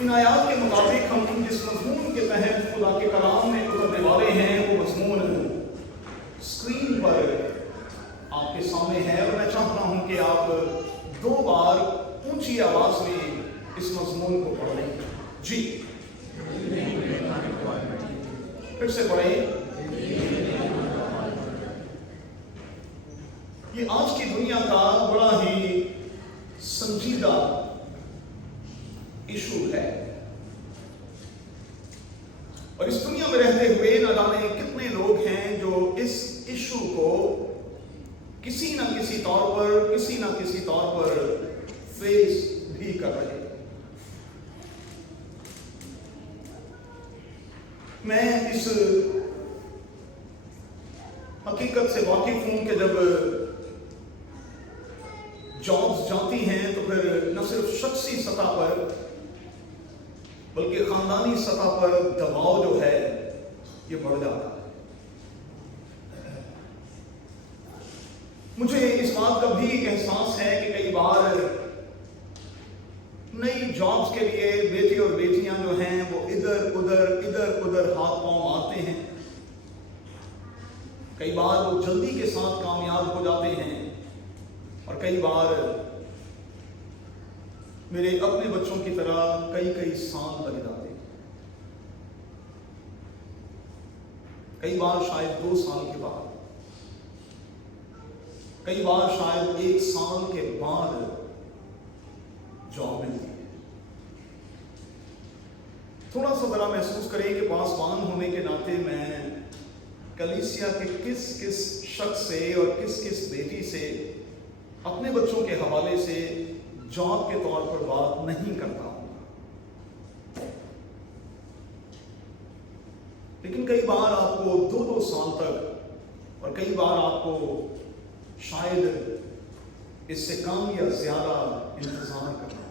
ان آیات کے مطابق ہم جس مضمون کے تحت خدا کے کلام میں اترنے والے ہیں وہ مضمون اسکرین پر آپ کے سامنے ہے، اور میں چاہتا ہوں کہ آپ 2 بار اونچی آواز میں اس مضمون کو پڑھ لیں۔ جی پھر سے پڑھیں۔ یہ آج کی دنیا کا بڑا ہی سنجیدہ ایشو ہے، اور اس دنیا میں رہتے ہوئے نہ جانے کتنے لوگ ہیں جو اس ایشو کو کسی نہ کسی طور پر فیس بھی کر رہے ہیں۔ میں اس حقیقت سے واقف ہوں کہ جب جابز جاتی ہیں تو پھر نہ صرف شخصی سطح پر بلکہ خاندانی سطح پر دباؤ جو ہے یہ بڑھ جاتا ہے۔ مجھے اس بات کا بھی احساس ہے کہ کئی بار نئی جابز کے لیے بیٹے اور بیٹیاں جو ہیں وہ ادھر ادھر ہاتھ پاؤں مارتے ہیں۔ کئی بار وہ جلدی کے ساتھ کامیاب ہو جاتے ہیں، اور کئی بار میرے اپنے بچوں کی طرح کئی سال لگ جاتے ہیں، کئی بار شاید 2 سال کے بعد، کئی بار شاید 1 سال کے بعد جاب ملتی ہے۔ تھوڑا سا ذرا محسوس کریں کہ پاسبان ہونے کے ناطے میں کلیسیا کے کس شخص سے اور کس بیٹی سے اپنے بچوں کے حوالے سے جاب کے طور پر بات نہیں کرتا ہوں، لیکن کئی بار آپ کو 2 سال تک، اور کئی بار آپ کو شاید اس سے کم یا زیادہ انتظار کرنا۔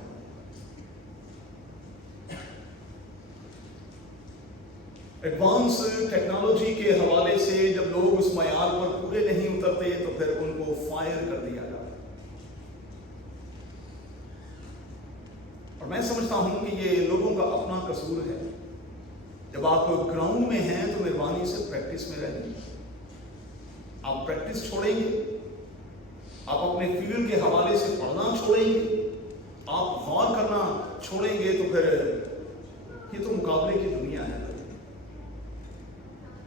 ایڈوانس ٹیکنالوجی کے حوالے سے جب لوگ اس معیار پر پورے نہیں اترتے تو پھر ان کو فائر کر دیا جاتا ہے، اور میں سمجھتا ہوں کہ یہ لوگوں کا اپنا قصور ہے۔ جب آپ گراؤنڈ میں ہیں تو مہربانی سے پریکٹس میں رہیں۔ آپ پریکٹس چھوڑیں گے، آپ اپنے فیلڈ کے حوالے سے پڑھنا چھوڑیں گے، آپ غور کرنا چھوڑیں گے تو پھر یہ تو مقابلے کی دنیا ہے،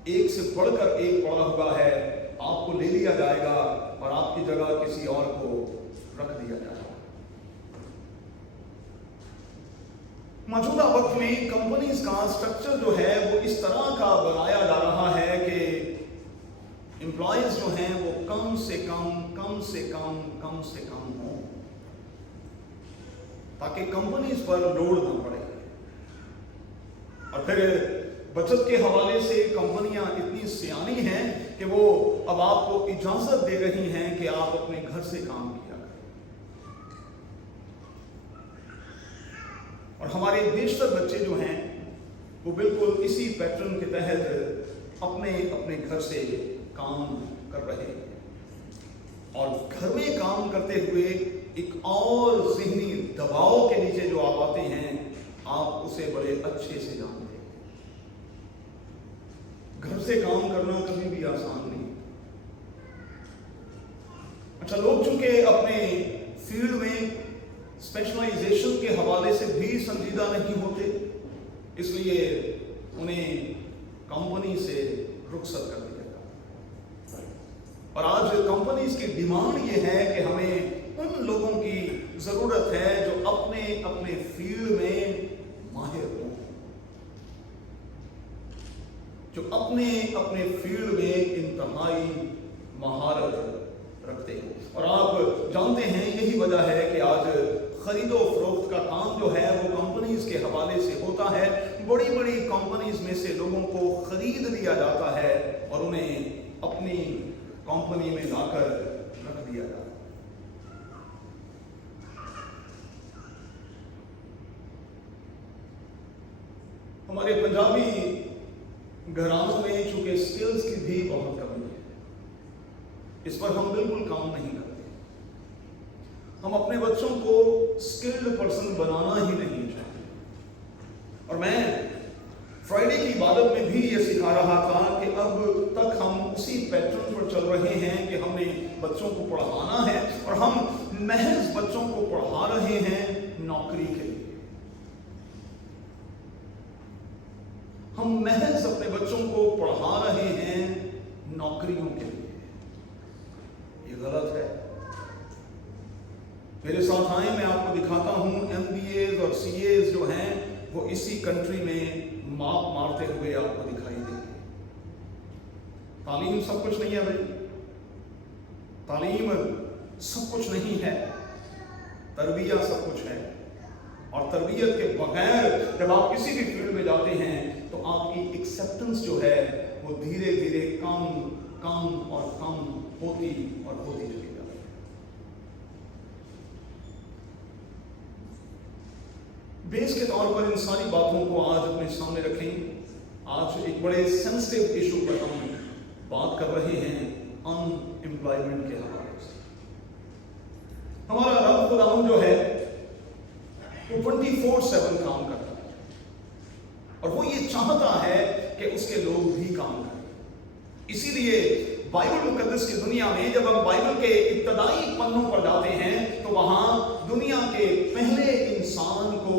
ایک سے بڑھ کر ایک پڑا ہوا ہے، آپ کو لے لیا جائے گا اور آپ کی جگہ کسی اور کو رکھ دیا جائے گا۔ موجودہ وقت میں کمپنیز کا سٹرکچر جو ہے وہ اس طرح کا بنایا جا رہا ہے کہ امپلائیز جو ہیں وہ کم سے کم ہوں، تاکہ کمپنیز پر لوڈ نہ پڑے۔ اور پھر بچت کے حوالے سے کمپنیاں اتنی سیانی ہیں کہ وہ اب آپ کو اجازت دے رہی ہیں کہ آپ اپنے گھر سے کام کیا کریں، اور ہمارے بیشتر بچے جو ہیں وہ بالکل اسی پیٹرن کے تحت اپنے گھر سے کام کر رہے ہیں، اور گھر میں کام کرتے ہوئے ایک اور ذہنی دباؤ کے نیچے جو آپ آتے ہیں، آپ اسے بڑے اچھے سے جانتے ہیں۔ گھر سے کام کرنا کبھی بھی آسان نہیں۔ اچھا، لوگ چونکہ اپنے فیلڈ میں اسپیشلائزیشن کے حوالے سے بھی سنجیدہ نہیں ہوتے، اس لیے انہیں کمپنی سے رخصت کر دیا جاتا ہے، اور آج کمپنیز کی ڈیمانڈ یہ ہے کہ ہمیں ان لوگوں کی ضرورت ہے جو اپنے فیلڈ میں ماہر ہوں، جو اپنے فیلڈ میں انتہائی مہارت رکھتے ہیں۔ اور آپ جانتے ہیں یہی وجہ ہے کہ آج خرید و فروخت کا کام جو ہے وہ کمپنیز کے حوالے سے ہوتا ہے۔ بڑی کمپنیز میں سے لوگوں کو خرید لیا جاتا ہے اور انہیں اپنی کمپنی میں لا کر رکھ دیا جاتا ہے۔ ہمارے پنجابی گھرانوں میں چونکہ سکلز کی بھی بہت کمی ہے، اس پر ہم بالکل کام نہیں کرتے۔ ہم اپنے بچوں کو سکلڈ پرسن بنانا ہی نہیں چاہتے، रहा था कि अब तक हम उसी पैटर्न पर चल रहे हैं कि हमने बच्चों को पढ़ाना है और हम महज बच्चों को पढ़ा रहे हैं नौकरी के लिए। हम महज अपने बच्चों को पढ़ा रहे हैं नौकरियों के लिए। ये गलत है। मेरे साथ आए, मैं आपको दिखाता हूं MBAs और CAs जो हैं वो इसी कंट्री में माप मारते हुए आपको दिखाई देंगे। तालीम सब कुछ नहीं है भाई, तालीम सब कुछ नहीं है, तरबियत सब कुछ है। और तरबियत के बगैर जब आप किसी भी फील्ड में जाते हैं तो आपकी एक्सेप्टेंस जो है वो धीरे धीरे कम और कम होती चली जाती है। बेस के तौर पर इन सारी बातों को आज अपने सामने रखें। आज एक बड़े सेंसिटिव इशू पर हम बात कर रहे हैं, अनएम्प्लॉयमेंट के हवाले से। हमारा रब खुदावंद जो है वो 24/7 काम करता है और वो ये चाहता है कि उसके लोग भी काम करें। इसीलिए बाइबल मुकद्दस की दुनिया में जब हम बाइबल के इब्तदाई पन्नों पर जाते हैं तो वहां दुनिया के पहले इंसान को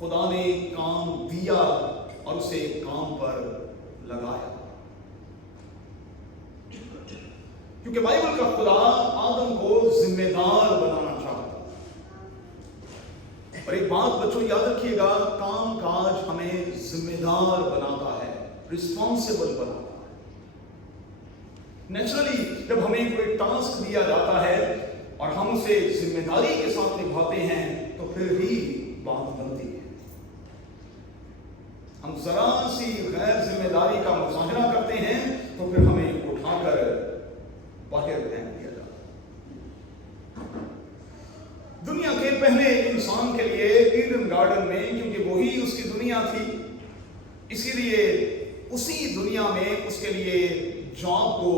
खुदा ने काम दिया और उसे काम पर लगाया, क्योंकि बाइबल का खुदा आदम को जिम्मेदार बनाना चाहता। और एक बात बच्चों याद रखिएगा, काम काज हमें जिम्मेदार बनाता है, रिस्पॉन्सिबल बनाता है। नेचुरली जब हमें कोई टास्क दिया जाता है और हम उसे जिम्मेदारी के साथ निभाते हैं तो फिर ही बात बनती है। हम जरा सी गैर जिम्मेदारी का मुजाहरा करते हैं तो फिर हमें उठाकर बाहर फेंक दिया जाता है। दुनिया के पहले इंसान के लिए ईडन गार्डन में, क्योंकि वही उसकी दुनिया थी, इसीलिए उसी दुनिया में उसके लिए जॉब को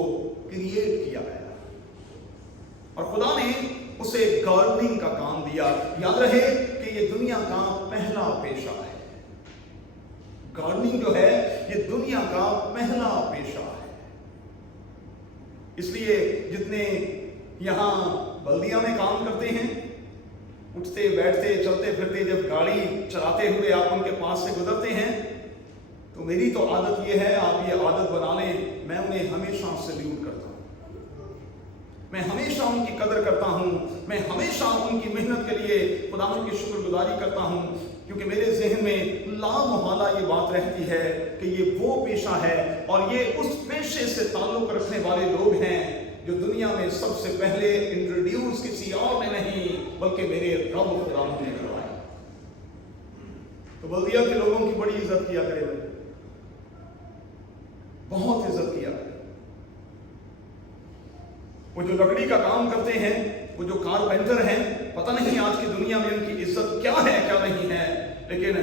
क्रिएट किया गया और खुदा ने उसे गार्डनिंग का काम दिया। याद रहे कि ये दुनिया का पहला पेशा है। गार्डनिंग जो है ये दुनिया का पहला पेशा है। इसलिए जितने यहां बल्दिया में काम करते हैं, उठते बैठते चलते फिरते जब गाड़ी चलाते हुए आप उनके पास से गुजरते हैं तो मेरी तो आदत ये है, आप ये आदत बना लें, मैं उन्हें हमेशा सैल्यूट करता हूं, मैं हमेशा उनकी कदर करता हूं, मैं हमेशा उनकी मेहनत के लिए खुदावंद की शुक्रगुजारी करता हूं, क्योंकि मेरे जहन में लामहला ये बात रहती है कि ये वो पेशा है और ये उस पेशे से ताल्लुक रखने वाले लोग हैं जो दुनिया में सबसे पहले इंट्रोड्यूस किसी और ने नहीं बल्कि मेरे रब खुदावंद ने करवाया। तो बल्दिया के लोगों की बड़ी इज्जत किया करे भाई, बहुत इज्जत किया। वो जो लकड़ी का काम करते हैं, वो जो कारपेंटर हैं, पता नहीं आज की दुनिया में उनकी इज्जत क्या है क्या नहीं है, लेकिन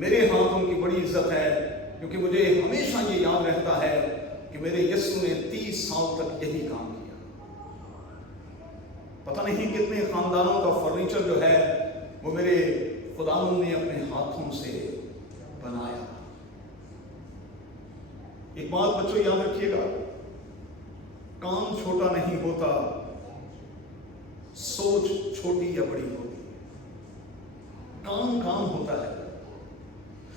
मेरे हाथ उनकी बड़ी इज्जत है, क्योंकि मुझे हमेशा ये याद रहता है कि मेरे यीशु ने 30 साल तक यही काम किया। पता नहीं कितने खानदानों का फर्नीचर जो है वो मेरे खुदावंद ने अपने हाथों से बनाया। एक बात बच्चों याद रखिएगा, काम छोटा नहीं होता, सोच छोटी या बड़ी होती है। काम काम होता है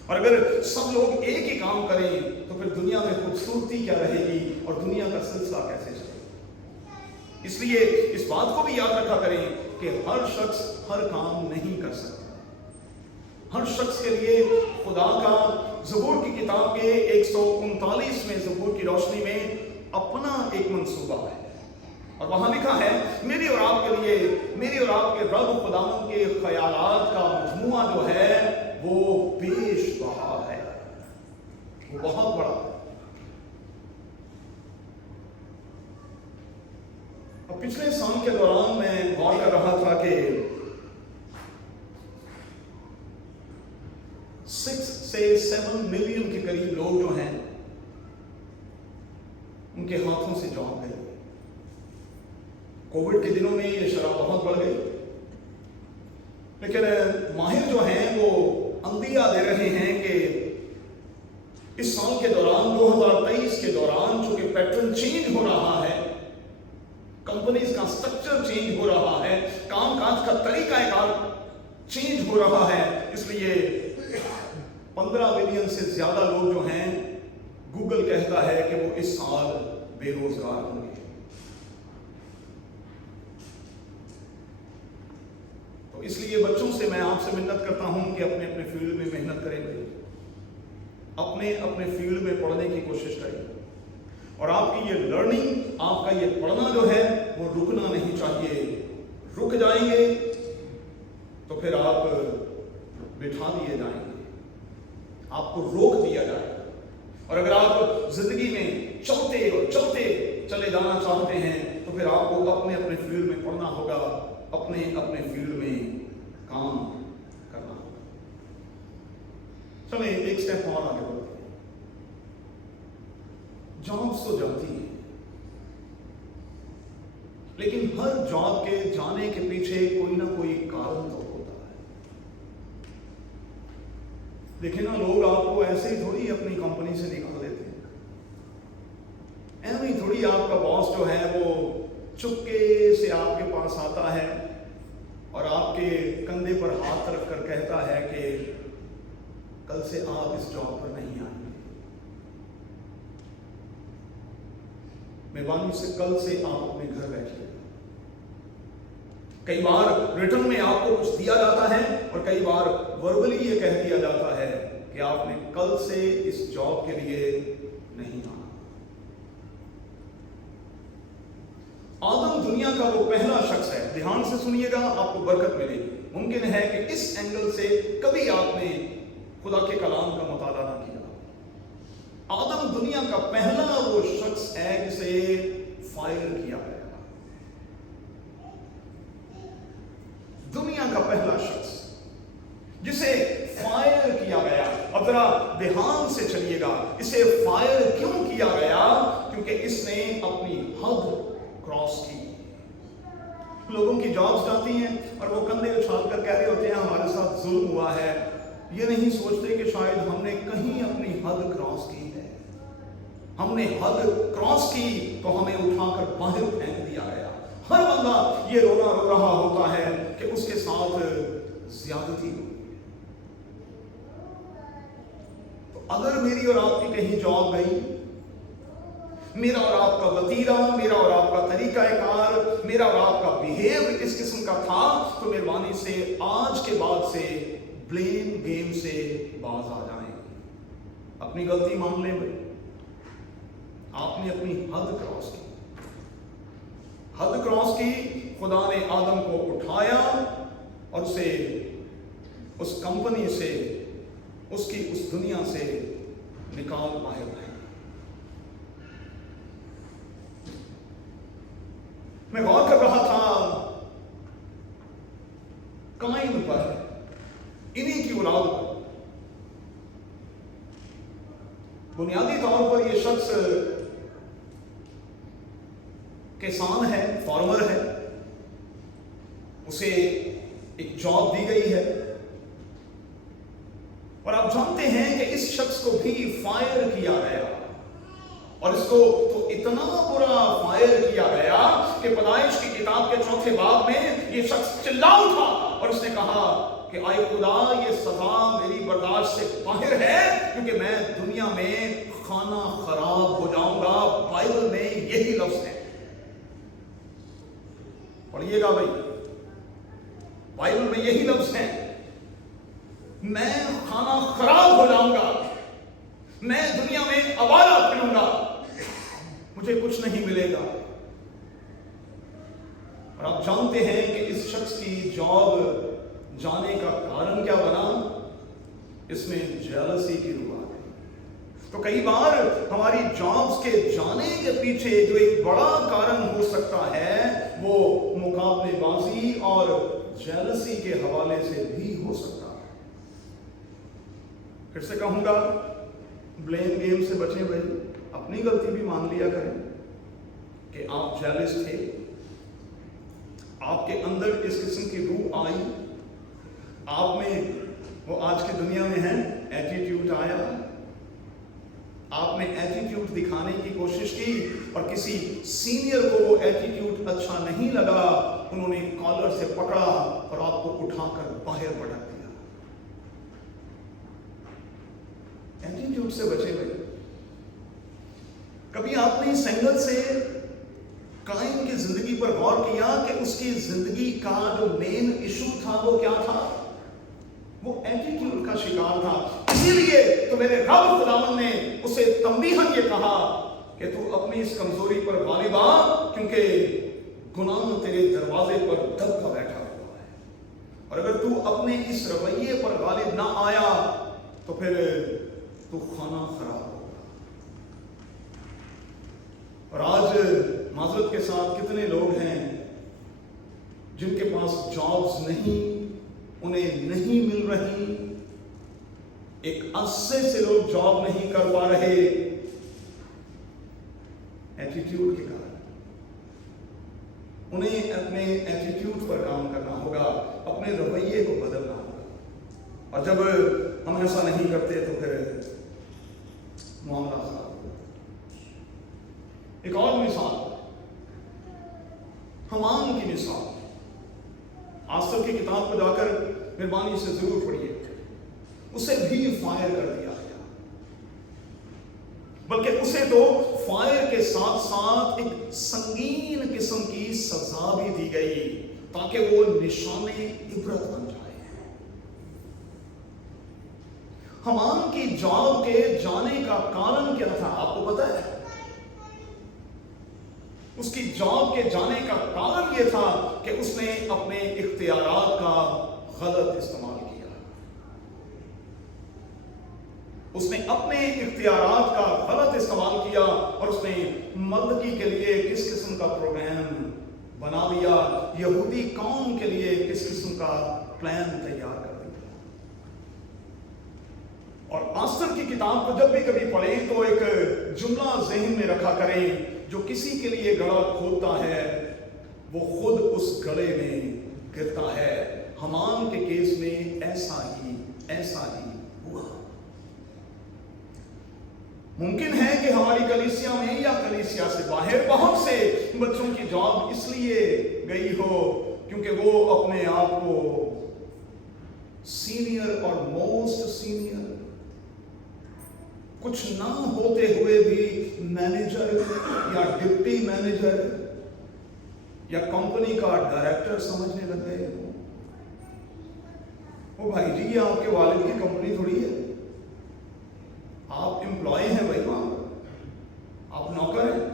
और अगर सब लोग एक ही काम करें तो फिर दुनिया में खूबसूरती क्या रहेगी और दुनिया का सिलसिला कैसे चलेगा। इसलिए इस बात को भी याद रखा करें कि हर शख्स हर काम नहीं कर सकता। हर शख्स के लिए खुदा का ज़बूर की किताब के 139वें ज़बूर की रोशनी में अपना एक मंसूबा है और वहां लिखा है, मेरी और आपके लिए, मेरी और आपके रब खुदावंद के ख्यालात का मजमुआ जो है वो बेशबहा है, वो बहुत बड़ा। अब पिछले साल के दौरान मैं गौर कर रहा था कि 6 से 7 मिलियन के करीब लोग जो हैं उनके हाथों से जॉब गई। कोविड के दिनों में ये शरह बहुत बढ़ गई, लेकिन माहिर जो हैं वो अंदिया दे रहे हैं कि इस साल के दौरान 2023 के दौरान चूंकि पैटर्न चेंज हो रहा है, कंपनीज का स्ट्रक्चर चेंज हो रहा है, कामकाज का तरीकाकार चेंज हो रहा है, इसलिए 15 मिलियन से ज्यादा लोग जो हैं, गूगल कहता है कि वो इस साल बेरोजगार होंगे। तो इसलिए बच्चों से मैं आपसे मिन्नत करता हूं कि अपने अपने फील्ड में मेहनत करें भाई, अपने अपने फील्ड में पढ़ने की कोशिश करें, और आपकी ये लर्निंग, आपका ये पढ़ना जो है वो रुकना नहीं चाहिए। रुक जाएंगे तो फिर आप बिठा दिए जाएंगे, आपको रोक दिया जाएगा। और अगर आप जिंदगी में चलते और चलते चले जाना चाहते हैं तो फिर आपको अपने अपने फील्ड में पढ़ना होगा, अपने अपने फील्ड में काम करना होगा। चलिए एक स्टेप और आगे बढ़ते हैं। जॉब्स तो जाती है, लेकिन हर जॉब के जाने के पीछे कोई ना कोई कारण तो होता है। देखिए ना, लोग आपको ऐसे ही थोड़ी अपनी कंपनी से निकाल देते हैं, ऐसे ही थोड़ी आपका बॉस जो है वो चुपके से आपके पास आता है और आपके कंधे पर हाथ रखकर कहता है कि कल से आप इस जॉब पर नहीं आएंगे, मेहरबानी से कल से आप अपने घर बैठिए। कई बार रिटर्न में आपको कुछ दिया जाता है और कई बार वर्बली ये कह दिया जाता है कि आपने कल से इस जॉब के लिए नहीं आना। आदम दुनिया का वो पहला शख्स है, ध्यान से सुनिएगा, आपको बरकत मिलेगी। मुमकिन है कि इस एंगल से कभी आपने खुदा के कलाम का मुताला ना किया। आदम दुनिया का पहला वो शख्स है जिसे फायर किया गया, दुनिया का पहला शख्स जिसे फायर किया गया। अब जरा ध्यान से चलिएगा, इसे फायर क्यों किया गया? क्योंकि इसने अपनी हद क्रॉस की। लोगों की जॉब्स जाती हैं और वो कंधे उछाल कर कह रहे होते हैं हमारे साथ जुल्म हुआ है, ये नहीं सोचते कि शायद हमने कहीं अपनी हद क्रॉस की है। हमने हद क्रॉस की तो हमें उठाकर बाहर फेंक दिया गया। हर बंदा ये रोना रो रहा होता है कि उसके साथ ज्यादती हुई। तो अगर मेरी और आपकी कहीं जॉब गई, मेरा और आपका वतीरा, मेरा और आपका तरीकाकार, मेरा और आपका बिहेव इस किस्म का था, तो मेहरबानी से आज के बाद से ब्लेम गेम से बाज आ जाएं, अपनी गलती मान लें भाई, आपने अपनी हद क्रॉस की। हद क्रॉस की, खुदा ने आदम को उठाया और उसे उस कंपनी से, उसकी उस दुनिया से निकाल बाहर लाया। मैं गौर कर रहा था काइन पर, इन्हीं की औलाद पर। बुनियादी तौर पर यह शख्स किसान है, फार्मर है, उसे एक जॉब दी गई है और आप जानते हैं कि इस शख्स को भी फायर किया गया और इसको तो इतना बुरा फायर किया गया कि पैदाइश की किताब के 4 बाब में ये शख्स चिल्ला उठा और उसने कहा कि आए खुदा, ये सजा मेरी बर्दाश्त से बाहर है, क्योंकि मैं दुनिया में खाना खराब हो जाऊंगा। बाइबल में यही लफ्ज है, पढ़िएगा भाई, बाइबल में यही लफ्ज है, मैं खाना खराब हो जाऊंगा, मैं दुनिया में आवारा फिरूंगा, मुझे कुछ नहीं मिलेगा। और आप जानते हैं कि इस शख्स की जॉब जाने का कारण क्या बना? इसमें जेलसी की रुआ है। तो कई बार हमारी जॉब्स के जाने के पीछे जो एक बड़ा कारण हो सकता है वो मुकाबलेबाजी और जेलसी के हवाले से भी हो सकता है। फिर से कहूंगा, ब्लेम गेम से बचें भाई, अपनी गलती भी मान लिया करें कि आप जेलस थे, आपके अंदर इस किस्म की रूह आई, आप में वो आज की दुनिया में है एटीट्यूड आया, एटीट्यूड दिखाने की कोशिश की और किसी सीनियर को वो एटीट्यूड अच्छा नहीं लगा, उन्होंने कॉलर से पकड़ा और आपको उठाकर बाहर पटक दिया। एटीट्यूड से बचे भाई। कभी आपने इस एंगल से काइन की जिंदगी पर गौर किया कि उसकी जिंदगी का जो मेन इशू था वो क्या था? वो एटीट्यूड का शिकार था। इसीलिए तो मेरे रब खुदावंद ने उसे तंबीहन ये कहा कि तू अपनी इस कमजोरी पर गालिब आ, क्योंकि गुनाह तेरे दरवाजे पर दबका बैठा हुआ है। और अगर तू अपने इस रवैये पर गालिब ना आया तो फिर तू खाना खराब होगा। और आज माजरत के साथ कितने लोग हैं जिनके पास जॉब्स नहीं, उन्हें नहीं मिल रही, एक अरसे से लोग जॉब नहीं कर पा रहे एटीट्यूड के कारण। उन्हें अपने एटीट्यूड पर काम करना होगा, अपने रवैये को बदलना होगा। और जब हम ऐसा नहीं करते तो फिर मामला खराब होगा। एक और मिसाल, हमान की मिसाल। आसर की किताब को जाकर मेहरबानी से जरूर पढ़िए। उसे भी फायर कर दिया गया, बल्कि उसे तो फायर के साथ साथ एक संगीन किस्म की सजा भी दी गई ताकि वो निशाने इबरत बन जाए। हमान की जॉब के जाने का कारण क्या था आपको पता है? उसकी जॉब के जाने का कारण यह था कि उसने अपने इख्तियारात का गलत इस्तेमाल किया। उसने अपने इख्तियारात का गलत इस्तेमाल किया और उसने मर्दगी के लिए किस किस्म का प्रोग्राम बना दिया, यहूदी कौम के लिए किस किस्म का प्लान तैयार कर दिया। और आस्तर की किताब को जब भी कभी पढ़ें तो एक जुमला ज़हन में रखा करें, जो किसी के लिए गड़ा खोदता है वो खुद उस गड़े में गिरता है। हमान के केस में ऐसा ही हुआ। मुमकिन है कि हमारी कलीसिया में या कलीसिया से बाहर बहुत से बच्चों की जॉब इसलिए गई हो क्योंकि वो अपने आप को सीनियर और मोस्ट सीनियर, कुछ ना होते हुए भी मैनेजर या डिप्टी मैनेजर या कंपनी का डायरेक्टर समझने लग गए। ओ भाई जी, ये आपके वालिद की कंपनी थोड़ी है, आप एम्प्लॉय हैं भाई, वहां आप नौकर हैं।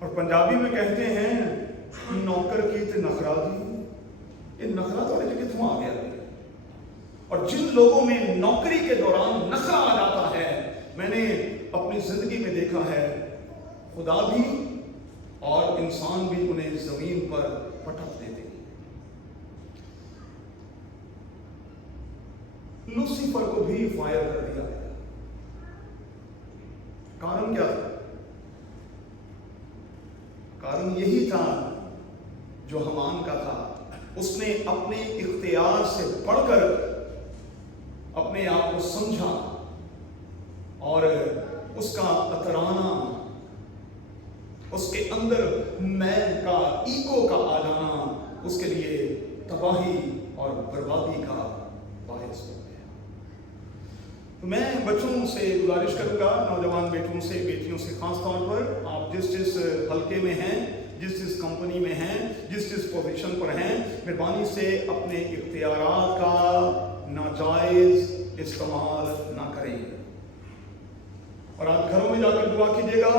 और पंजाबी में कहते हैं नौकर की ते नखरा दी। ये नखरा थोड़ी जगह तुम आ गया। और जिन लोगों में नौकरी के दौरान नखरा आ जाता है, मैंने अपनी जिंदगी में देखा है, खुदा भी और इंसान भी उन्हें जमीन पर पटक देते हैं। लूसीफर को भी फायर कर दिया गया। कारण क्या था? कारण यही था जो हमान का था। उसने अपने इख्तियार से बढ़कर अपने आप को समझा और उसका अतराना, उसके अंदर मैं का ईगो का आ जाना उसके लिए तबाही और बर्बादी का बायस हो गया। तो मैं बच्चों से गुजारिश करूंगा, नौजवान बेटों से, बेटियों से खास तौर पर, आप जिस जिस हल्के में हैं, जिस जिस कंपनी में हैं, जिस जिस पोजीशन पर हैं, मेहरबानी से अपने इख्तियारात का नाजायज इस्तेमाल ना करें। और आप घरों में जाकर दुआ कीजिएगा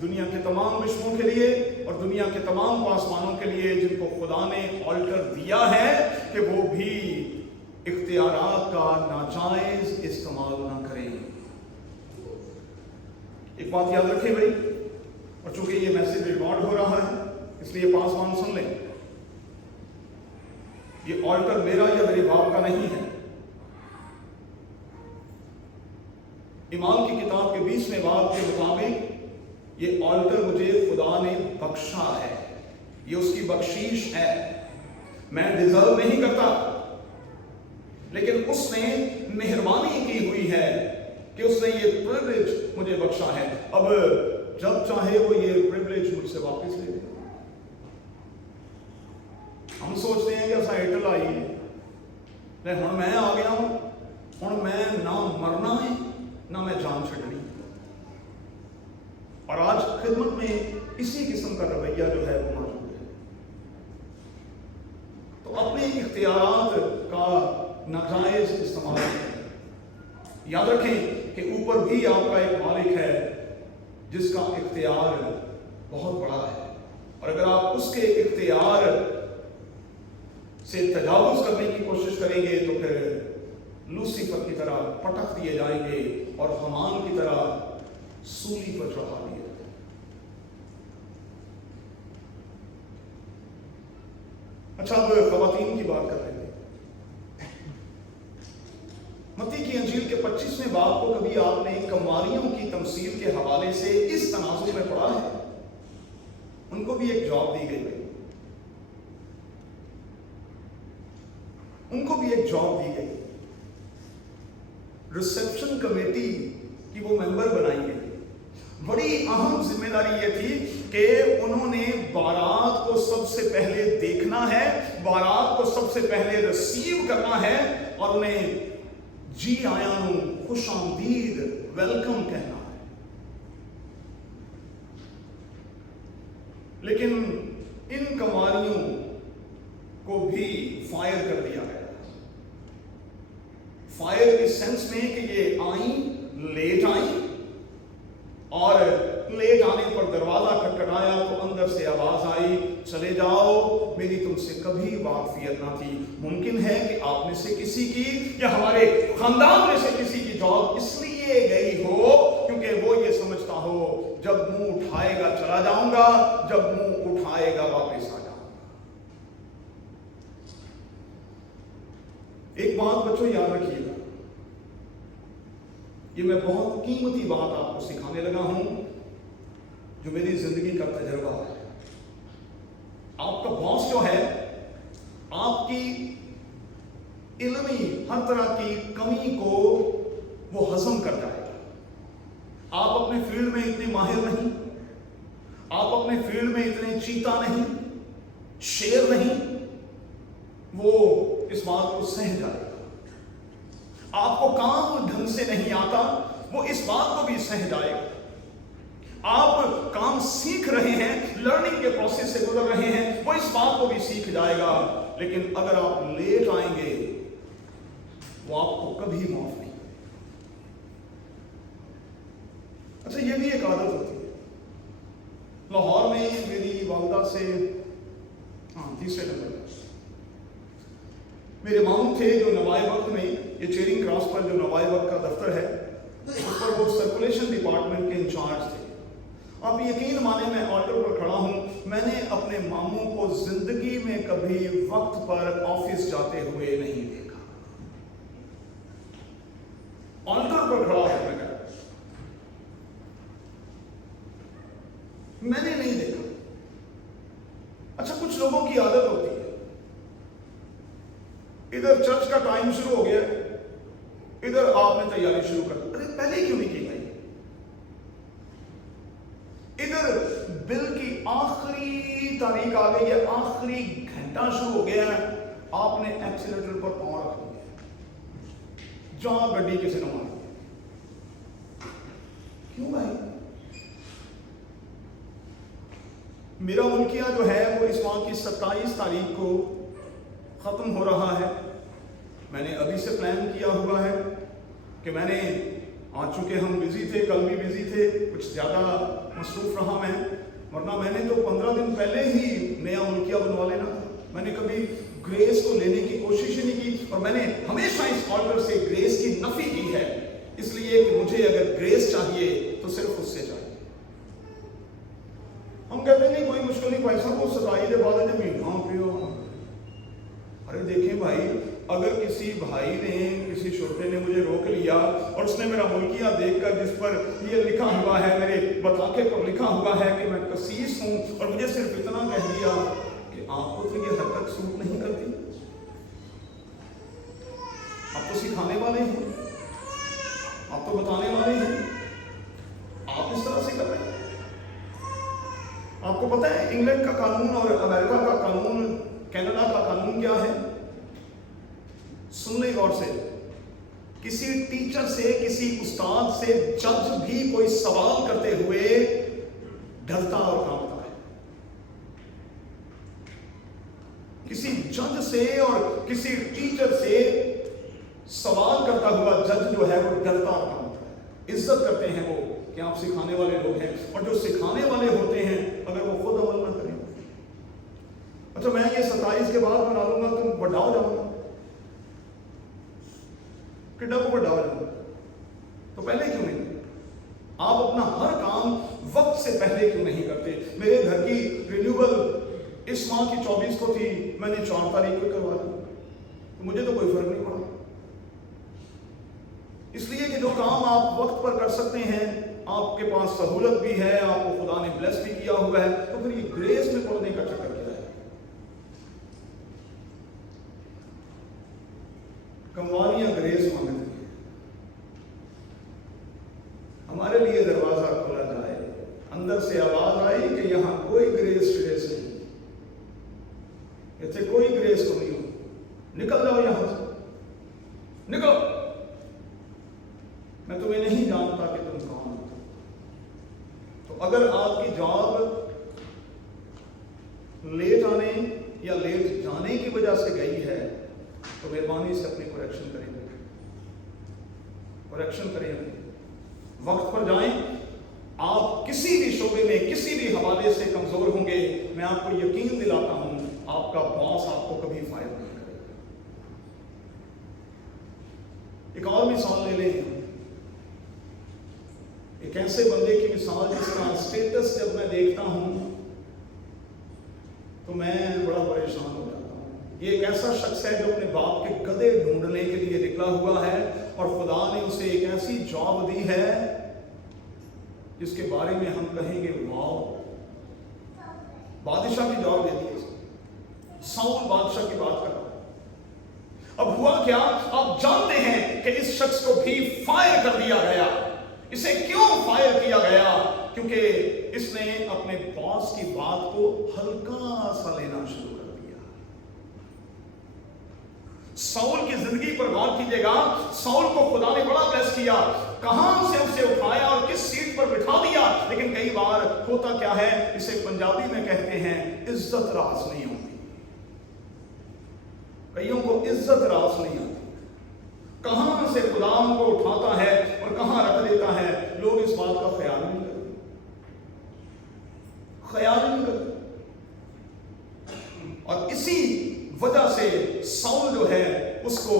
दुनिया के तमाम विश्वों के लिए और दुनिया के तमाम आसमानों के लिए जिनको खुदा ने ऑल्टर दिया है कि वो भी इख्तियारात का नाजायज इस्तेमाल ना करें। एक बात याद रखें भाई, और चूंकि ये मैसेज रिकॉर्ड हो रहा है इसलिए पासवान सुन लें, ये ऑल्टर मेरा या मेरे बाप का नहीं है। ईमान की किताब के 20वें बाब के मुताबिक ये ऑल्टर मुझे खुदा ने बख्शा है, ये उसकी बख्शीश है। मैं डिजर्व नहीं करता, लेकिन उसने मेहरबानी की हुई है कि उसने ये प्रिविलेज मुझे बख्शा है, अब जब चाहे वो ये प्रिविलेज मुझसे वापस ले ले। हम सोचते हैं कि ऐसा एयरटेल आई है, हुण मैं आ गया हूं, हुण मैं ना मरना है ना मैं जान छड्डनी। और आज खिदमत में इसी किस्म का रवैया जो है वो मौजूद है। तो अपने इख्तियारात का नाजायज इस्तेमाल करें। याद रखें कि ऊपर भी आपका एक मालिक है जिसका इख्तियार बहुत बड़ा है, और अगर आप उसके इख्तियार से तजावुज करने की कोशिश करेंगे तो फिर लूसीफर की तरह पटक दिए जाएंगे और हमान की तरह सूली पर चढ़ा दिए। अच्छा, अब खवातीन की बात कर रहे थे। मत्ती की अंजील के 25वें बाब को कभी आपने कमवालियों की तमसील के हवाले से इस तनाजुर में पढ़ा है? उनको भी एक जॉब दी गई, उनको भी एक जॉब दी गई। रिसेप्शन कमेटी की वो मेंबर बनाई गई। बड़ी अहम जिम्मेदारी ये थी कि उन्होंने बारात को सबसे पहले देखना है, बारात को सबसे पहले रिसीव करना है और उन्हें जी आया नू खुश आमदीद वेलकम कहना है। लेकिन इन कमारियों को भी फायर कर दिया गया। फायर इस सेंस में कि ये आई, लेट आई, और लेट आने पर दरवाजा खटखटाया तो अंदर से आवाज आई, चले जाओ, मेरी तुमसे कभी वाकफियत ना थी। मुमकिन है कि आप में से किसी की या हमारे खानदान में से किसी की जॉब इसलिए गई हो क्योंकि वो ये समझता हो जब मुंह उठाएगा चला जाऊंगा, जब मुंह उठाएगा वापस आ जाऊंगा। एक बात बच्चों याद रखिएगा, ये मैं बहुत कीमती बात आपको सिखाने लगा हूं जो मेरी जिंदगी का तजर्बा है। आपका बॉस जो है आपकी इल्मी हर तरह की कमी को वो हजम कर जाएगा। आप अपने फील्ड में इतने माहिर नहीं, आप अपने फील्ड में इतने चीता नहीं, शेर नहीं, वो इस बात को सह जाएगा। आपको काम ढंग से नहीं आता, वो इस बात को भी सह जाएगा। आप काम सीख रहे हैं, लर्निंग के प्रोसेस से गुजर रहे हैं, वो इस बात को भी सीख जाएगा। लेकिन अगर आप लेट आएंगे वो आपको कभी माफ नहीं। अच्छा, ये भी एक आदत होती है। लाहौर में मेरी वालदा से तीसरे नंबर मेरे मामू थे जो नवाए वक्त में, ये चेरिंग क्रॉस पर जो नवाए वक्त का दफ्तर है उस पर वो सर्कुलेशन डिपार्टमेंट के इंचार्ज थे। आप यकीन माने मैं ऑल्टर पर खड़ा हूं, मैंने अपने मामू को जिंदगी में कभी वक्त पर ऑफिस जाते हुए नहीं देखा। ऑल्टर पर खड़ा है मैंने नहीं देखा। अच्छा, कुछ लोगों की आदत होती है, इधर चर्च का टाइम शुरू हो गया, इधर आपने तैयारी शुरू कर दी। अरे पहले क्यों नहीं की गई? इधर बिल की आखिरी तारीख आ गई है, आखिरी घंटा शुरू हो गया है, आपने एक्सीलेटर पर पांव रख दिया, जहां गड्डी किसी ने मारी। क्यों भाई? मेरा मुल्किया जो है वो इस माह की 27 तारीख को खत्म हो रहा है। मैंने अभी से प्लान किया हुआ है कि मैंने, आ चुके हम बिजी थे, कल भी बिजी थे, कुछ ज्यादा मसरूफ रहा मैं, वरना मैंने तो 15 दिन पहले ही नया मुल्किया बनवा लेना था। मैंने कभी ग्रेस को लेने की कोशिश ही नहीं की, और मैंने हमेशा इस ऑर्डर से ग्रेस की नफी की है, इसलिए कि मुझे अगर ग्रेस चाहिए तो सिर्फ उससे चाहिए। हम कहते नहीं कोई मुश्किल नहीं, पैसा को सताई दे बाद में महीना पियो। अरे देखें भाई, अगर किसी भाई ने, किसी छोटे ने मुझे रोक लिया और उसने मेरा मुल्किया देखकर जिस पर ये लिखा हुआ है, मेरे बताके पर लिखा हुआ है कि मैं कसीस हूं, और मुझे सिर्फ इतना कह दिया कि आपको तो ये हरकत सूट नहीं करती, आप तो सिखाने वाले हैं, आप आप तो बताने वाले हैं, आप इस तरह से कर रहे हैं। आपको पता है इंग्लैंड का कानून और अमेरिका का कानून, कनाडा का कानून क्या है? सुन ले गौर से। किसी टीचर से, किसी उस्ताद से जज भी कोई सवाल करते हुए डरता और कांपता है। किसी जज से और किसी टीचर से सवाल करता हुआ जज जो है वो डरता और कांपता है। इज्जत करते हैं वो कि आप सिखाने वाले लोग हैं, और जो सिखाने वाले होते हैं अगर वो खुद अमल ना करें, अच्छा मैं ये 27 के बाद बना लूंगा, तुम बड़ा हो जाओगे, किड्डा को बड़ा हो जाओगे, तो पहले क्यों नहीं? आप अपना हर काम वक्त से पहले क्यों नहीं करते? मेरे घर की रिन्यूअल इस माह की 24 को थी, मैंने 4 तारीख को करवा दी, तो मुझे तो कोई फर्क नहीं पड़ा। इसलिए कि जो काम आप वक्त पर कर सकते हैं, आपके पास सहूलत भी है, आपको खुदा ने ब्लेस भी किया हुआ है, तो फिर ये ग्रेस में पढ़ने का चक्कर क्या है? कमवालियां ग्रेस मांगती हैं, हमारे लिए दरवाजा खोला जाए, अंदर से आवाज आई कि यहां कोई ग्रेस नहीं, इतने कोई ग्रेस को नहीं हो, निकल जाओ यहां से, निकलो, मैं तुम्हें नहीं जानता कि तुम कौन हो। तो अगर आपकी जॉब लेट आने या लेट जाने की वजह से गई है, तो मेहरबानी से अपनी करेक्शन करें, वक्त पर जाएं। आप किसी भी शोबे में, किसी भी हवाले से कमजोर होंगे, मैं आपको यकीन दिलाता हूं, आपका बॉस आपको कभी फायर नहीं करेगा। एक और मिसाल ले लें, एक ऐसे बंदे की मिसाल जिसका स्टेटस जब मैं देखता हूं तो मैं बड़ा परेशान हो जाता हूं। ये एक ऐसा शख्स है जो अपने बाप के गधे ढूंढने के लिए निकला हुआ है, और खुदा ने उसे एक ऐसी जॉब दी है जिसके बारे में हम कहेंगे वाओ, बादशाह की जॉब दे दी है। साउल बादशाह की बात कर रहा हूं। अब हुआ क्या, आप जानते हैं कि इस शख्स को भी फायर कर दिया गया। इसे क्यों फायर किया गया? क्योंकि इसने अपने बॉस की बात को हल्का सा लेना शुरू कर दिया। साउल की जिंदगी पर गौर कीजिएगा, साउल को खुदा ने बड़ा ब्लेस किया, कहां से उसे उठाया और किस सीट पर बिठा दिया, लेकिन कई बार होता क्या है, इसे पंजाबी में कहते हैं इज्जत रास नहीं होती। कईयों को इज्जत रास नहीं आती, कहां से खुदा उनको उठाता है और कहां रख देता है, लोग इस बात का ख्याल नहीं करते। और इसी वजह से साउल जो है उसको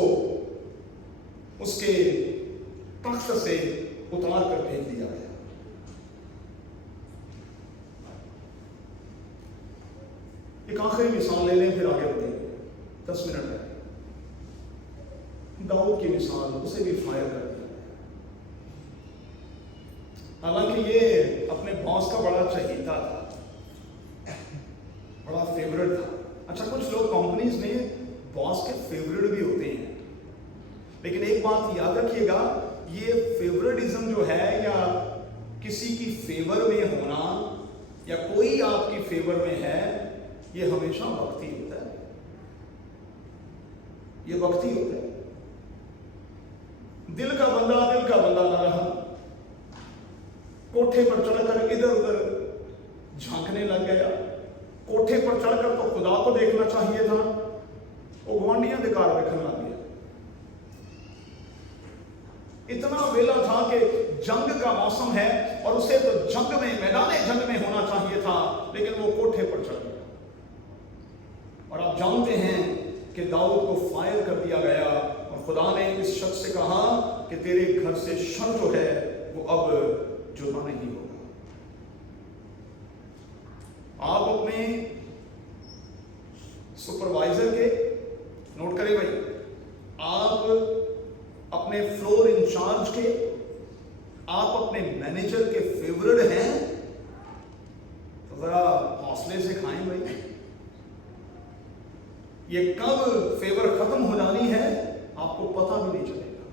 उसके तख्त से उतार कर फेंक दिया गया। एक आखिरी मिसाल ले लें, फिर आगे बढ़ेंगे, 10 मिनट है। दाऊद की मिसाल, उसे भी फायर कर दिया। हालांकि ये अपने बॉस का बड़ा चहीता था, बड़ा फेवरेट था। अच्छा, कुछ लोग कंपनीज में बॉस के फेवरेट भी होते हैं, लेकिन एक बात याद रखिएगा, ये फेवरेटिज्म जो है या किसी की फेवर में होना या कोई आपकी फेवर में है, ये हमेशा वक्ती होता है, ये वक्ती होता है। दिल का बंदा ना रहा, कोठे पर चढ़कर इधर उधर झांकने लग गया। कोठे पर चढ़कर तो खुदा को देखना चाहिए था, वो गुआंढियां दिकार देखने लग गया। इतना वेला था कि जंग का मौसम है और उसे तो जंग में, मैदान जंग में होना चाहिए था, लेकिन वो कोठे पर चढ़ गया। और आप जानते हैं कि दाऊद को फायर कर दिया गया, और खुदा ने इस शख्स से कहा कि तेरे घर से शर जो है वो अब जुदा नहीं होगा। आप अपने सुपरवाइजर के, नोट करें भाई, आप अपने फ्लोर इंचार्ज के, आप अपने मैनेजर के फेवरेट हैं, तो जरा हौसले से खाएं भाई। ये कब फेवर खत्म हो जानी है आपको पता भी नहीं चलेगा।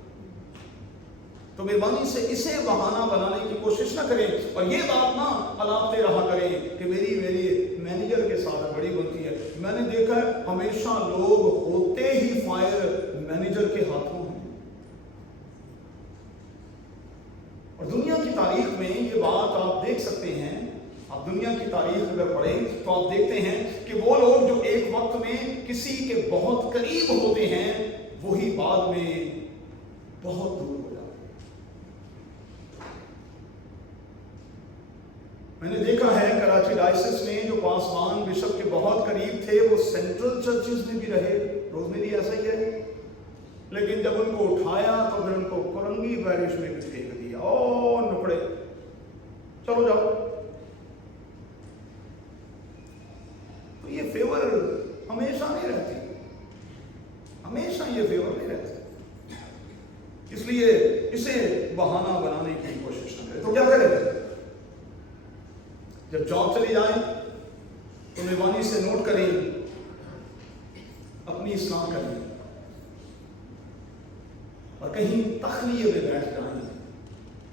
तो मेहरबानी से इसे बहाना बनाने की कोशिश ना करें और ये बात ना अलापते रहा करें कि मेरी मैनेजर के साथ बड़ी बनती है। मैंने देखा है हमेशा लोग होते ही फायर मैनेजर के हाथों हैं। और दुनिया की तारीख में ये बात आप देख सकते हैं, आप दुनिया की तारीख अगर पढ़ें तो आप देखते हैं कि वो लोग जो एक वक्त में किसी के बहुत करीब होते हैं वही बाद में बहुत दूर हो जाते हैं। मैंने देखा है कराची डायसिस में जो पासवान बिशप के बहुत करीब थे वो सेंट्रल चर्चेज में भी रहे, रोजमेरी ऐसा ही है, लेकिन जब उनको उठाया तो फिर उनको कुरंगी पैरिश में भी फेंक दिया। ओ नुकड़े, चलो जाओ। तो ये फेवर हमेशा नहीं रहती, हमेशा ये फेवर नहीं रहती, इसलिए इसे बहाना बनाने की कोशिश न करें। तो क्या करें? जब जॉब चली जाए तो मेहरबानी से नोट करें, अपनी इस्लाह करें और कहीं तखलिए में बैठ जाएं,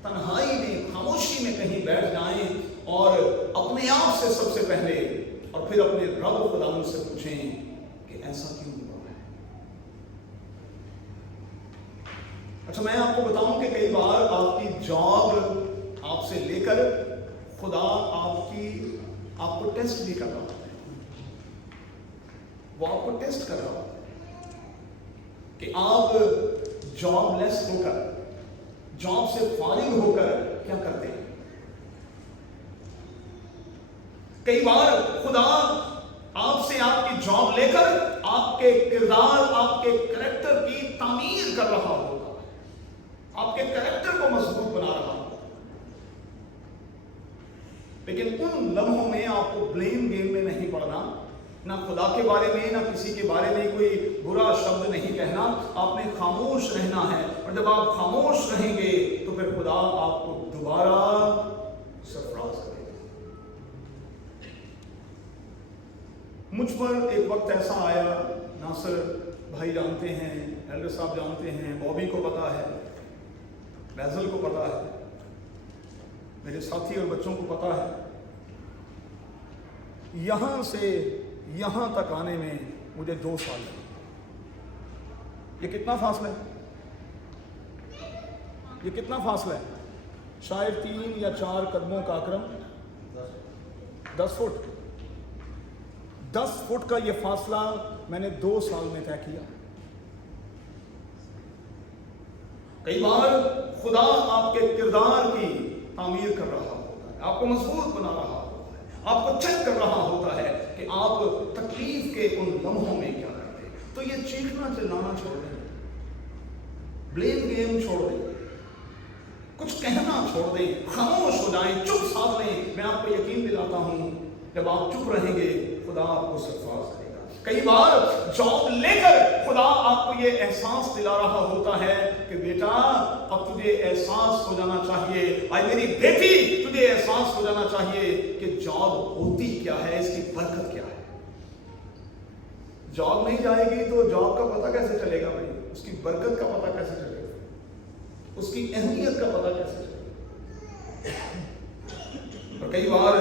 तन्हाई में, खामोशी में कहीं बैठ जाएं और अपने आप से सबसे पहले और फिर अपने रब खुदावंद से पूछें कि ऐसा क्यों हुआ है। अच्छा, मैं आपको बताऊं कि कई बार आपकी जॉब आपसे लेकर खुदा आपको टेस्ट भी कर रहा है। वो आपको टेस्ट कर रहा है कि आप जॉबलेस होकर, जॉब से फारिग होकर क्या करते हैं। कई बार खुदा आपसे आपकी जॉब लेकर आपके किरदार, आपके कैरेक्टर की तामीर कर रहा होगा, आपके कैरेक्टर को मजबूत बना रहा होगा। लेकिन उन लम्हों में आपको ब्लेम गेम में नहीं पड़ना, ना खुदा के बारे में ना किसी के बारे में कोई बुरा शब्द नहीं कहना, आपने खामोश रहना है। और जब आप खामोश रहेंगे तो फिर खुदा आपको दोबारा सरफराज करेगा। मुझ पर एक वक्त ऐसा आया, नासिर भाई जानते हैं, एल्डर साहब जानते हैं, बॉबी को पता है, बैजल को पता है, मेरे साथी और बच्चों को पता है, यहां से यहां तक आने में मुझे 2 साल लगे। ये कितना फासला है? ये कितना फासला है? शायद 3 या 4 कदमों का अकरम, 10 फुट। 10 फुट का ये फासला मैंने 2 साल में तय किया। कई बार खुदा आपके किरदार की तामीर कर रहा होता है, आपको मजबूत बना रहा होता है, आपको चेक कर रहा होता है कि आप तकलीफ के उन लम्हों में क्या करते हैं। तो ये चीखना चिल्लाना छोड़ दें, ब्लेम गेम छोड़ दें, कुछ कहना छोड़ दें, खामोश हो जाएं, चुप साध लें। मैं आपको यकीन दिलाता हूं जब आप चुप रहेंगे खुदा आपको सरफराज करेगा। कई बार जॉब लेकर खुदा आपको ये एहसास दिला रहा होता है कि बेटा अब तुझे एहसास हो जाना चाहिए, आई मेरी बेटी तुझे एहसास हो जाना चाहिए कि जॉब होती क्या है, इसकी बरकत क्या है। जॉब नहीं जाएगी तो जॉब का पता कैसे चलेगा भाई, उसकी बरकत का पता कैसे चलेगा, उसकी अहमियत का पता कैसे चलेगा। और कई बार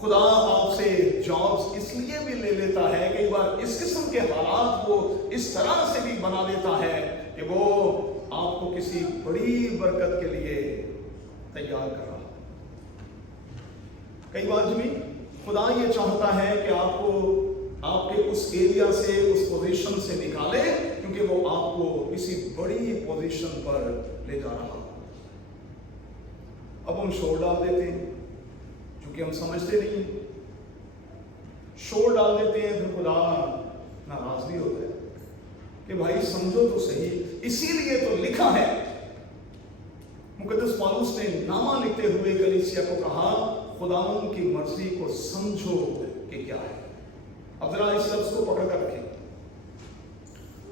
खुदा आपसे जॉब्स इसलिए भी ले लेता है, कई बार इस किस्म के हालात को इस तरह से भी बना देता है कि वो आपको किसी बड़ी बरकत के लिए तैयार कर रहा है। कई बार जी खुदा ये चाहता है कि आपको आपके उस एरिया से, उस पोजीशन से निकाले, क्योंकि वो आपको किसी बड़ी पोजीशन पर ले जा रहा है। अब हम शोर डाल देते हैं क्योंकि हम समझते नहीं हैं, शोर डाल देते हैं, फिर खुदा नाराज भी होता है कि भाई समझो तो सही। इसीलिए तो लिखा है, मुकद्दस पौलुस ने नामा लिखते हुए कलीसिया को कहा, खुदावंद की मर्जी को समझो कि क्या है। अब जरा इस लफ्ज को पकड़ कर रखें।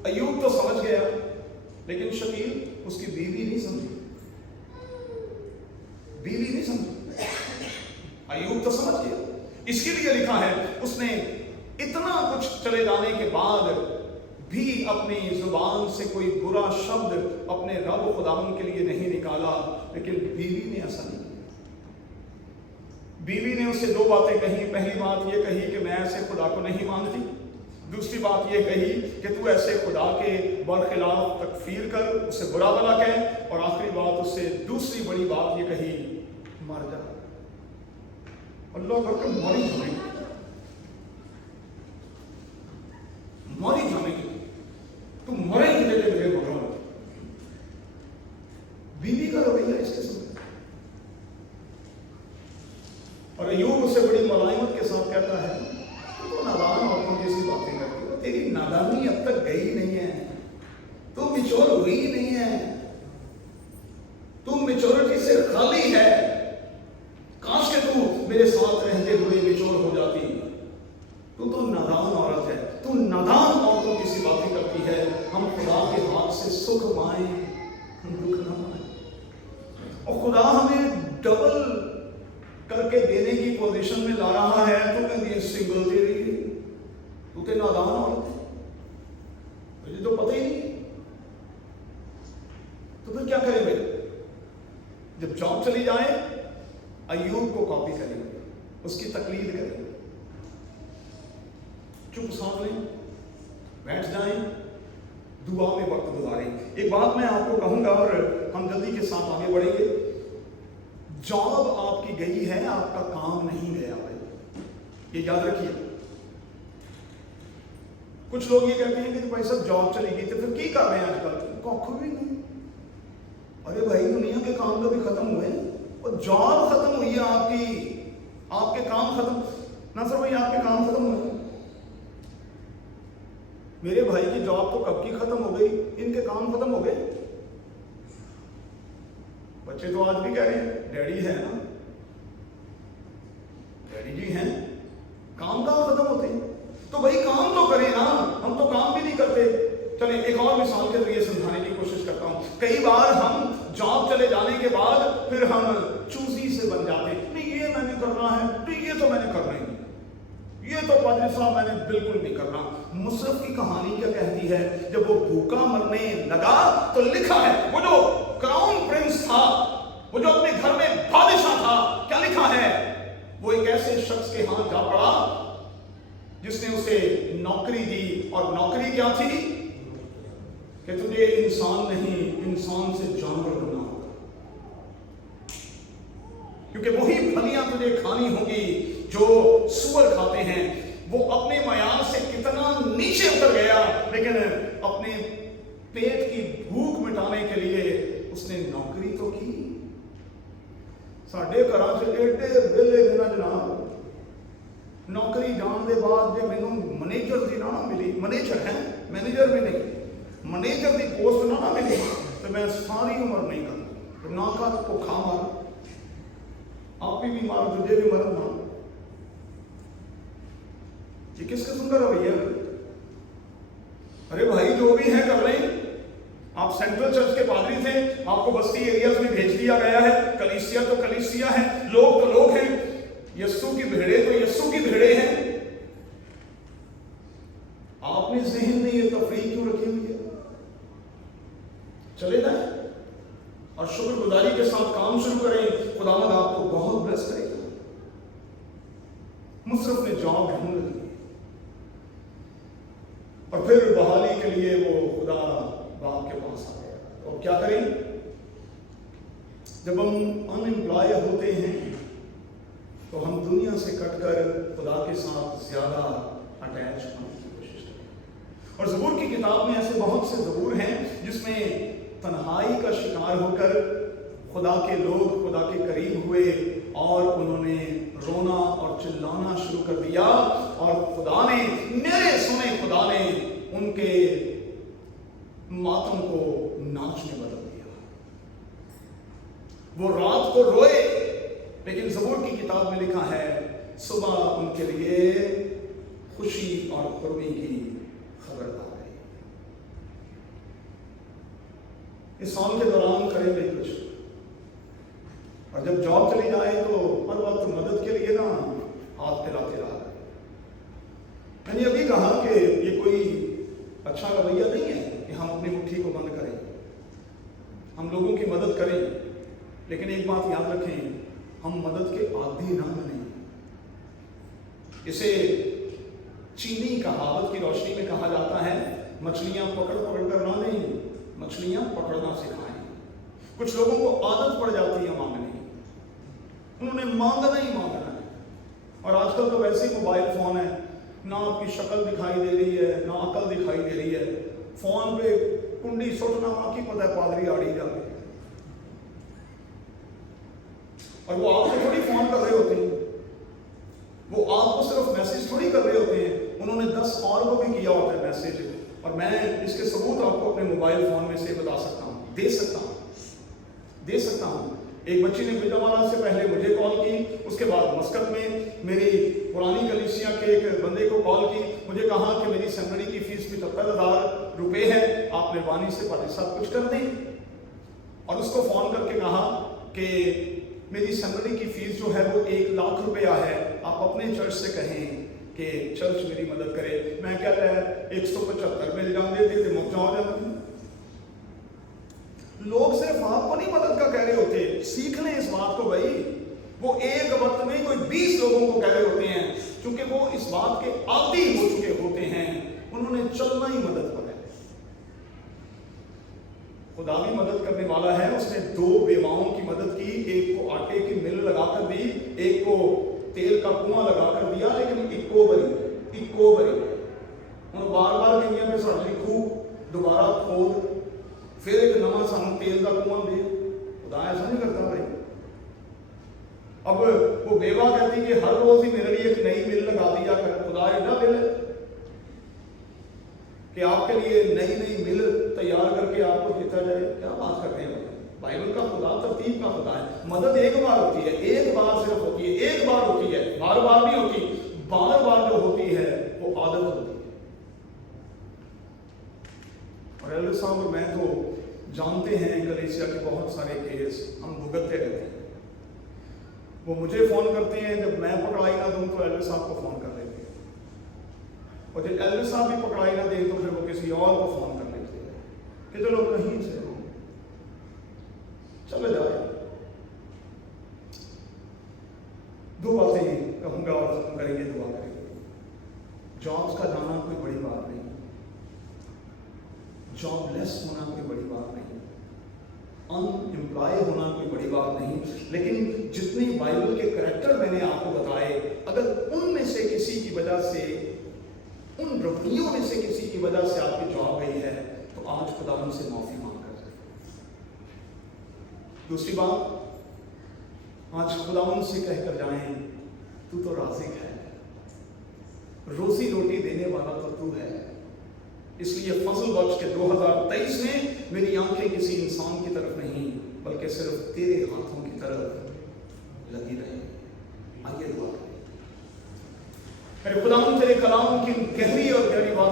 अय्यूब तो समझ गया, लेकिन शकील उसकी बीवी नहीं समझी, बीवी नहीं समझी। अय्यूब तो समझ गया, इसके लिए लिखा है उसने इतना कुछ चले जाने के बाद بھی اپنی زبان سے کوئی برا شبد اپنے رب خداوند کے لیے نہیں نکالا، لیکن بیوی نے ایسا نہیں کیا۔ بیوی نے اسے دو باتیں کہی۔ پہلی بات یہ کہی کہ میں ایسے خدا کو نہیں مانتی، دوسری بات یہ کہی کہ تو ایسے خدا کے برخلاف تکفیر کر، اسے برا بلا کہہ، اور آخری بات اسے دوسری بڑی بات یہ کہی، مر جا۔ اللہ کر کے ماری جانے گی، ماری جانے گی، تم مرے ہی لے بغیر بول رہا ہوں۔ بیوی کا رویہ اس قسم کا، اور ایوب اسے بڑی ملائمت کے ساتھ کہتا ہے تو نادان عورتوں جیسی باتیں کرتی ہو، تیری نادانی اب تک گئی نہیں ہے، تم میچور ہوئی نہیں ہے، تم میچورٹی سے خالی ہے۔ کاش کہ تو میرے ساتھ رہتے ہوئے میچور ہو جاتی۔ تو نادان عورت ہے، تو نادان عورتوں کی سی باتیں کرتی ہے۔ ہم خدا کے ہاتھ سے سکھ مائیں، ہم دکھ نہ مائیں، اور خدا ہمیں ڈبل کر کے دینے کی پوزیشن میں لا رہا ہے۔ تو کہتی ہے سنگل دے رہی ہے، تو تے نادان عورت ہے، مجھے تو پتہ ہی نہیں۔ تو پھر کیا کریں بھائی؟ جب جاب چلی جائے، ایوب کو کاپی کریں گے، اس کی تقلید کریں گے، چپ ساتھ لیں، بیٹھ جائیں، دعا میں وقت گزاریں۔ ایک بات میں آپ کو کہوں گا اور ہم جلدی کے ساتھ آگے بڑھیں گے۔ جاب آپ کی گئی ہے، آپ کا کام نہیں گیا بھائی، یہ یاد رکھیے۔ کچھ لوگ یہ کہتے ہیں کہ بھائی صاحب جاب چلی گئی تو پھر کی کر رہے ہیں آج کل؟ کوئی بھی نہیں۔ ارے بھائی دنیا کے کام تو بھی ختم ہوئے، اور جاب ختم ہوئی ہے آپ کی، آپ کے کام ختم، ناصر بھائی آپ کے کام ختم ہوئے؟ میرے بھائی کی جاب تو کب کی ختم ہو گئی، ان کے کام ختم ہو گئے۔ بچے تو آج بھی کہہ رہے ہیں ڈیڈی ہے نا، ڈیڈی جی ہیں، کام کہاں ختم ہوتے ہیں؟ تو بھائی کام تو کریں نا، ہم تو کام بھی نہیں کرتے۔ چلیں ایک اور مثال کے ذریعے سمجھانے کی کوشش کرتا ہوں۔ کئی بار ہم جاب چلے جانے کے بعد پھر ہم چوزی سے بن جاتے ہیں، نہیں یہ میں نے کرنا ہے، نہیں یہ تو میں نے کرنا ہی نہیں، یہ تو پادری صاحب میں نے بالکل نہیں کرنا۔ مصرف کی کہانی کیا کہتی ہے؟ جب وہ بھوکا مرنے لگا تو لکھا ہے، وہ جو کراؤن پرنس تھا، وہ جو اپنے گھر میں بادشاہ تھا، کیا لکھا ہے؟ وہ ایک ایسے شخص کے ہاں جا پڑا جس نے اسے نوکری دی، اور نوکری کیا تھی کہ تجھے انسان نہیں، انسان سے جانور بننا ہوگا، کیونکہ وہی پھلیاں تجھے کھانی ہوں گی جو سور کھاتے ہیں۔ وہ اپنے معیار سے کتنا نیچے اتر گیا، لیکن اپنے پیٹ کی بھوک مٹانے کے لیے اس نے نوکری تو کی۔ ساڈے گھراں چ ایڈے ویلے نے جناب نوکری جان دے بعد جے مینوں منیجر دی نہ ملی، منیجر ہے مینیجر بھی نہیں، منیجر دی پوسٹ نہ ملی تو میں ساری عمر نہیں کرتا، نہ کر بھوکا مر، آپ بھی بیمار تجھے بھی مرد نہ۔ یہ کس قسم کا رویہ ہے؟ ارے بھائی جو بھی ہے کر لیں، آپ سینٹرل چرچ کے پادری تھے، آپ کو بستی ایریاز میں بھیج دیا گیا ہے، کلیسیا تو کلیسیا ہے، لوگ تو لوگ ہیں، یسوع کی بھیڑے تو یسوع کی بھیڑے ہیں۔ آپ نے ذہن میں یہ تفریق کیوں رکھی ہوئی ہے؟ چلے جائیں اور شکر گزاری کے ساتھ کام شروع کریں، خداوند آپ کو بہت بلیس کرے گا۔ مصرف نے جاب ڈھونڈ لی اور پھر بحالی کے لیے وہ خدا باپ کے پاس آ گیا۔ تو کیا کریں؟ جب ہم ان امپلائے ہوتے ہیں تو ہم دنیا سے کٹ کر خدا کے ساتھ زیادہ اٹیچ ہونے کی کوشش کریں۔ اور زبور کی کتاب میں ایسے بہت سے زبور ہیں جس میں تنہائی کا شکار ہو کر خدا کے لوگ خدا کے قریب ہوئے اور انہوں نے رونا اور چلانا شروع کر دیا، اور خدا نے میرے سنے خدا نے ان کے ماتم کو ناچ میں بدل دیا۔ وہ رات کو روئے، لیکن زبور کی کتاب میں لکھا ہے صبح ان کے لیے خوشی اور خرمی کی خبر آ گئی۔ اس سال کے دوران کریں گے کچھ، اور جب جاب چلی جائے تو ہر وقت مدد کے لیے نا ہاتھ پھیلاتے رہا۔ میں نے ابھی کہا کہ یہ کوئی अच्छा रवैया नहीं है कि हम अपनी मुट्ठी को बंद करें, हम लोगों की मदद करें, लेकिन एक बात याद रखें, हम मदद के आदी ना बने। इसे चीनी कहावत की रोशनी में कहा जाता है, मछलियां पकड़ पकड़ कर ना नहीं, मछलियां पकड़ना सिखाएं। कुछ लोगों को आदत पड़ जाती है मांगने की, उन्होंने मांगना ही मांगना है। और आजकल तो वैसे ही मोबाइल फोन है, ना आपकी शक्ल दिखाई दे रही है, ना अकल दिखाई दे रही है, फोन पे कुंडी सुटना बाकी पता है पादरी आड़ी जाके, और वो आपको थोड़ी फोन कर रहे होते हैं, वो आपको सिर्फ मैसेज थोड़ी कर रहे होते हैं, उन्होंने 10 और को भी किया होता है मैसेज। और मैं इसके सबूत आपको अपने मोबाइल फोन में से बता सकता हूँ, दे सकता हूँ। एक बच्ची ने गुजरावाला से पहले मुझे कॉल की, उसके बाद मस्कत में मेरी पुरानी कलीसिया के एक बंदे को कॉल की, मुझे कहा कि मेरी सेमिनरी की फीस 75,000 रुपये है, आप मेहरबानी से पादरी साहब कुछ कर दें। और उसको फोन करके कहा कि मेरी सेमिनरी की फीस जो है वो 1 लाख रुपया है, आप अपने चर्च से कहें कि चर्च मेरी मदद करे। मैं कहता है 175 मिल जाते थे, मुफ्त हो जाते। लोग सिर्फ आपको नहीं मदद का कह रहे होते, सीख लें इस बात को भाई। वो एक वक्त में कोई 20 लोगों को कह रहे होते हैं, क्योंकि वो इस बात के आदी हो चुके होते हैं, उन्होंने चलना ही मदद पर है। खुदा भी मदद करने वाला है, उसने 2 बेवाओं की मदद की, एक को आटे की मिल लगाकर दी, एक को तेल का कुआं लगाकर दिया, लेकिन इक्को बरी उन बार कहिए पे साड़ लिखू, दोबारा खोद, फिर एक नवा सानू तेल का कुआं दे। खुदा ऐसा नहीं करता भाई। अब वो बेवा कहती कि हर रोज ही मेरे लिए एक नई मिल लगा दिया कर। खुदा एडा दिल है कि आपके लिए नई मिल तैयार करके आपको देता जाए? क्या बात करते हैं भाई। बाइबल का खुदा तरतीब का खुदा है। मदद एक बार होती है, एक बार सिर्फ होती है, एक बार होती है, बार बार नहीं होती। बार बार जो होती है वो आदत होती है। और एल्डर साहब मैं तो जानते हैं कलीसिया के बहुत सारे केस हम भुगतते रहते हैं। वो मुझे फोन करते हैं, जब मैं पकड़ाई ना दूं तो एल्डर साहब को फोन कर लेते हैं, और जब एल्डर साहब भी पकड़ाई ना दें तो फिर वो किसी और को फोन कर लेते हैं कि चलो कहीं से चले जाए। 2 बातें कहूंगा और खत्म करेंगे, दुआ करेंगे। जॉब्स का जाना कोई बड़ी बात नहीं, जॉबलेस होना कोई बड़ी बात नहीं, अनएम्प्लॉय होना कोई बड़ी बात नहीं, लेकिन जितने बाइबल के करैक्टर मैंने आपको बताए, अगर उनमें से किसी की वजह से, उन रवैयों में से किसी की वजह से आपकी जॉब गई है, तो आज खुदा उनसे माफी मांग कर। दूसरी बात, आज खुदा उनसे कहकर जाएं, तू तो राज़िक है, रोजी रोटी देने वाला तो तू है। इसलिए फजल बख्श के 2023 में मेरी आंखें किसी इंसान की तरफ नहीं, बल्कि सिर्फ तेरे हाथों की तरफ लगी रहे। आइए दुआ करें। अरे खुदा तेरे कलाम की गहरी और गहरी बात